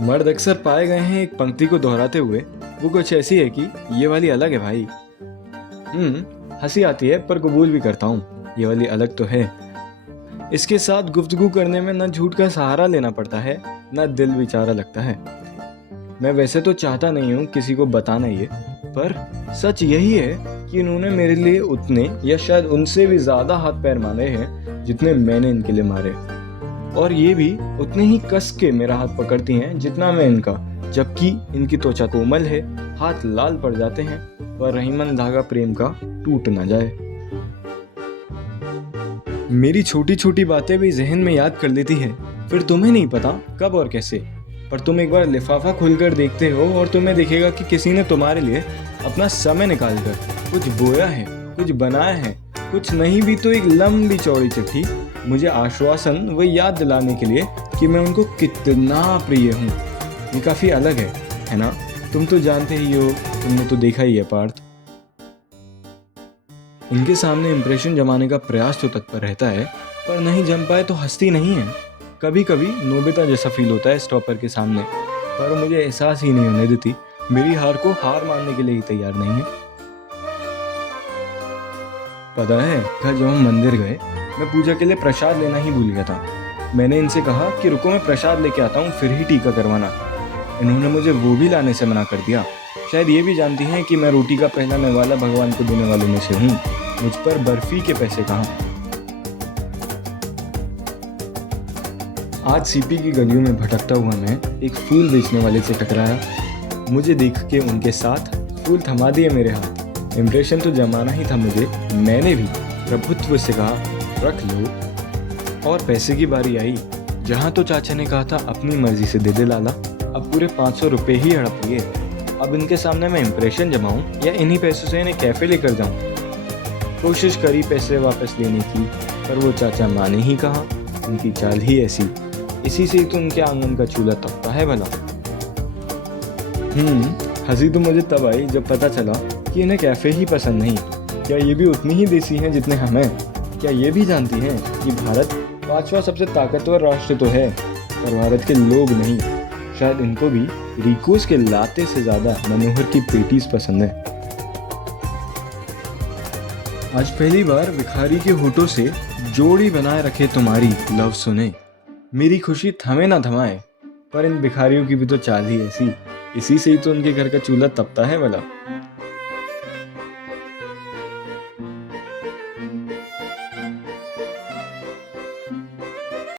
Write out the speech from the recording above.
मर्द अक्सर पाए गए हैं एक पंक्ति को दोहराते हुए। वो कुछ ऐसी है कि ये वाली अलग है भाई। हंसी आती है पर कबूल भी करता हूँ, ये वाली अलग तो है। इसके साथ गुफ्तगू करने में न झूठ का सहारा लेना पड़ता है, न दिल बेचारा लगता है। मैं वैसे तो चाहता नहीं हूँ किसी को बताना ये, पर सच यही है कि इन्होंने मेरे लिए उतने या शायद उनसे भी ज्यादा हाथ पैर मारे हैं जितने मैंने इनके लिए मारे। और ये भी उतने ही कस के मेरा हाथ पकड़ती हैं जितना मैं इनका, जबकि इनकी त्वचा कोमल है, हाथ लाल पड़ जाते हैं, पर रहीमन धागा प्रेम का टूट ना जाए। मेरी छोटी छोटी बातें भी जहन में याद कर लेती है, फिर तुम्हें नहीं पता कब और कैसे, पर तुम एक बार लिफाफा खोलकर देखते हो और तुम्हें दिखेगा कि किसी ने तुम्हारे लिए अपना समय निकालकर कुछ बोया है, कुछ बनाया है, कुछ नहीं भी तो एक लंबी चौड़ी चिट्ठी, मुझे आश्वासन व याद दिलाने के लिए कि मैं उनको कितना प्रिय हूँ। ये काफ़ी अलग है ना? तुम तो जानते ही हो, तुमने तो देखा ही है पार्थ। इनके सामने इंप्रेशन जमाने का प्रयास तो तत्पर रहता है, पर नहीं जम पाए तो हंसती नहीं है। कभी कभी नोबिता जैसा फील होता है स्टॉपर के सामने, पर मुझे एहसास ही नहीं होने देती, मेरी हार को हार मानने के लिए ही तैयार नहीं है। पता है, कल जब हम मंदिर गए, मैं पूजा के लिए प्रसाद लेना ही भूल गया था। मैंने इनसे कहा कि रुको मैं प्रसाद लेके आता हूँ, फिर ही टीका करवाना। इन्होंने मुझे वो भी लाने से मना कर दिया। शायद ये भी जानती हैं कि मैं रोटी का पहला निवाला भगवान को देने वालों में से हूँ। मुझ पर बर्फी के पैसे कहाँ। आज सीपी की गलियों में भटकता हुआ मैं एक फूल बेचने वाले से टकराया। मुझे देख के उनके साथ फूल थमा दिए मेरे हाथ। इम्प्रेशन तो जमाना ही था मुझे। मैंने भी प्रभुत्व से कहा रख लो। और पैसे की बारी आई। जहाँ तो चाचा ने कहा था अपनी मर्जी से दे दे लाला, अब पूरे 500 रुपये ही हड़प लिए। अब इनके सामने मैं इम्प्रेशन जमाऊं या इन्हीं पैसों से इन्हें कैफे लेकर जाऊं। कोशिश करी पैसे वापस लेने की, पर वो चाचा माने ही कहा। उनकी चाल ही ऐसी, इसी से तो उनके आंगन का चूल्हा तपता है भला। हंसी तो मुझे तब आई जब पता चला कि इन्हें कैफे ही पसंद नहीं। क्या ये भी उतनी ही देसी हैं जितने हम हैं? क्या ये भी जानती हैं कि भारत 5वां सबसे ताकतवर राष्ट्र तो है, पर भारत के लोग नहीं। शायद इनको भी रिकोस के लाते से ज्यादा मनोहर की पेटीज पसंद है। आज पहली बार भिखारी के होठों से जोड़ी बनाए रखे तुम्हारी लव सुने। मेरी खुशी थमे ना थमाए, पर इन भिखारियों की भी तो चाल ही ऐसी, इसी से ही तो उनके घर का चूल्हा तपता है भला।